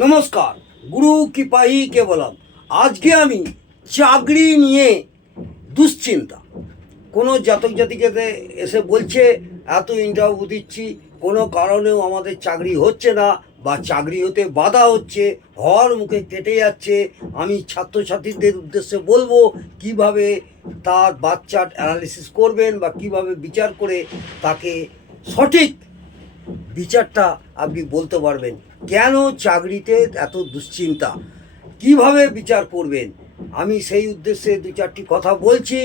নমস্কার, গুরু কৃপাই কেবলম। আজকে আমি চাকরি নিয়ে দুশ্চিন্তা। কোনো জাতক জাতিকাতে এসে বলছে এত ইন্টারভিউ দিচ্ছি, কোনো কারণেও আমাদের চাকরি হচ্ছে না বা চাকরি হতে বাধা হচ্ছে, হওয়ার মুখে কেটে যাচ্ছে। আমি ছাত্রছাত্রীদের উদ্দেশ্যে বলবো কিভাবে তার বাচ্চার অ্যানালিসিস করবেন বা কিভাবে বিচার করে তাকে সঠিক বিচারটা আপনি বলতে পারবেন। কেন চাকরিতে এত দুশ্চিন্তা, কিভাবে বিচার করবেন, আমি সেই উদ্দেশ্যে দু চারটি কথা বলছি,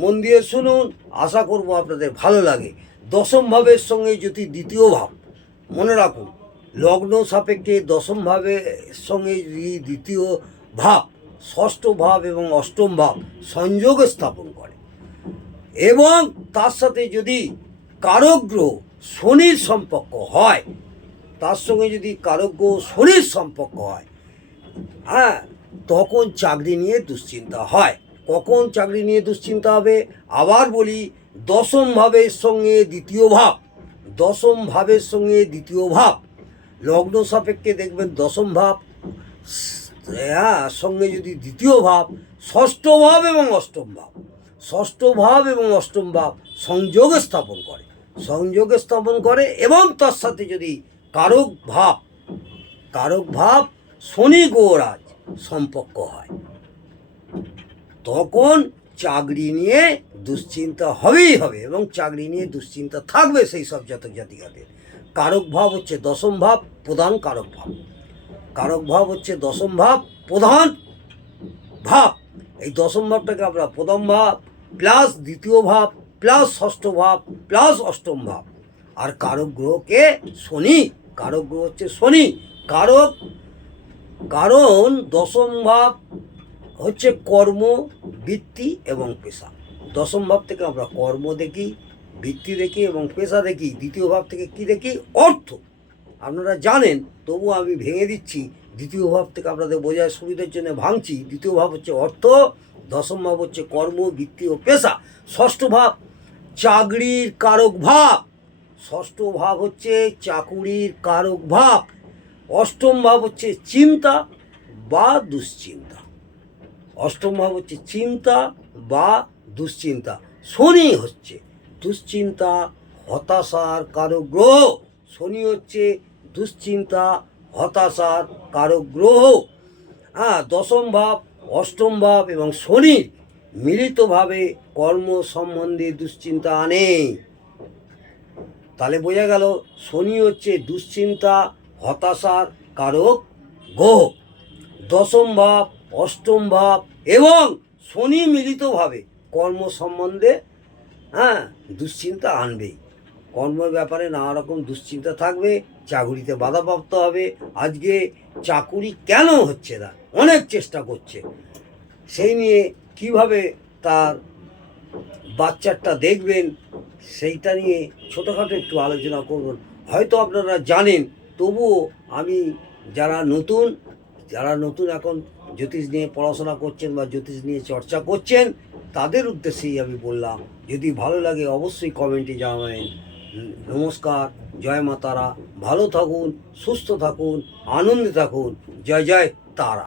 মন দিয়ে শুনুন। আশা করব আপনাদের ভালো লাগে। দশম ভাবের সঙ্গে যদি দ্বিতীয় ভাব, মনে রাখুন লগ্ন সাপেক্ষে দশম ভাবের সঙ্গে যদি দ্বিতীয় ভাব, ষষ্ঠ ভাব এবং অষ্টম ভাব সংযোগ স্থাপন করে এবং তার সাথে যদি কারক গ্রহ শনির সম্পর্ক হয়, তার সঙ্গে যদি কারক গ্রহ শনির সম্পর্ক হয়, তখন চাকরি নিয়ে দুশ্চিন্তা হয়। কখন চাকরি নিয়ে দুশ্চিন্তা হবে আবার বলি, দশম ভাবের সঙ্গে দ্বিতীয় ভাব, দশম ভাবের সঙ্গে দ্বিতীয় ভাব লগ্ন সাপেক্ষে দেখবেন দশম ভাব সঙ্গে যদি দ্বিতীয় ভাব, ষষ্ঠ ভাব এবং অষ্টম ভাব, ষষ্ঠ ভাব এবং অষ্টম ভাব সংযোগ স্থাপন করে, সংযোগ স্থাপন করে এবং তার সাথে যদি কারক ভাব শনি গ্রহরাজ সম্পর্ক হয়, তখন চাকরি নিয়ে দুশ্চিন্তা হবেই হবে এবং চাকরি নিয়ে দুশ্চিন্তা থাকবে সেই সব জাতক জাতিকাদের। কারক ভাব হচ্ছে দশম ভাব, প্রধান কারক ভাব। কারক ভাব হচ্ছে দশম ভাব, প্রধান ভাব। এই দশম ভাবটাকে আমরা প্রথম ভাব প্লাস দ্বিতীয় ভাব প্লাস ষষ্ঠ ভাব প্লাস অষ্টম ভাব। আর কারক গ্রহকে শনি, কারক গ্রহ হচ্ছে শনি। কারণ দশম ভাব হচ্ছে কর্ম, বৃত্তি এবং পেশা। দশম ভাব থেকে আমরা কর্ম দেখি, বৃত্তি দেখি এবং পেশা দেখি। দ্বিতীয় ভাব থেকে কি দেখি? অর্থ। আপনারা জানেন, তবু আমি ভেঙে দিচ্ছি। দ্বিতীয় ভাব থেকে আপনাদের বোঝার সুবিধার জন্য ভাঙছি। দ্বিতীয় ভাব হচ্ছে অর্থ, দশম ভাব হচ্ছে কর্ম, বৃত্তি ও পেশা। ষষ্ঠ ভাব চাকরির কারক ভাব, ষষ্ঠ ভাব হচ্ছে চাকুরির কারক ভাব। অষ্টম ভাব হচ্ছে চিন্তা বা দুশ্চিন্তা, অষ্টম ভাব হচ্ছে চিন্তা বা দুশ্চিন্তা। শনি হচ্ছে দুশ্চিন্তা হতাশার কারক গ্রহ, শনি হচ্ছে দুশ্চিন্তা হতাশার কারক গ্রহ। দশম ভাব, অষ্টম ভাব এবং শনির মিলিতভাবে কর্ম সম্বন্ধে দুশ্চিন্তা আনে। তাহলে বোঝা গেল শনি হচ্ছে দুশ্চিন্তা হতাশার কারক গ্রহ। দশম ভাব, অষ্টম ভাব এবং শনি মিলিতভাবে কর্ম সম্বন্ধে দুশ্চিন্তা আনবেই। কর্মের ব্যাপারে নানা রকম দুশ্চিন্তা থাকবে, চাকুরিতে বাধাপ্রাপ্ত হবে। আজকে চাকুরি কেন হচ্ছে না, অনেক চেষ্টা করছে, সেই নিয়ে কিভাবে তার বাচ্চাটা দেখবেন সেইটা নিয়ে ছোটোখাটো একটু আলোচনা করবেন। হয়তো আপনারা জানেন, তবুও আমি যারা নতুন এখন জ্যোতিষ নিয়ে পড়াশোনা করছেন বা জ্যোতিষ নিয়ে চর্চা করছেন, তাদের উদ্দেশ্যেই আমি বললাম। যদি ভালো লাগে অবশ্যই কমেন্টে জানাবেন। নমস্কার, জয় মা তারা। ভালো থাকুন, সুস্থ থাকুন, আনন্দে থাকুন। জয় জয় তারা।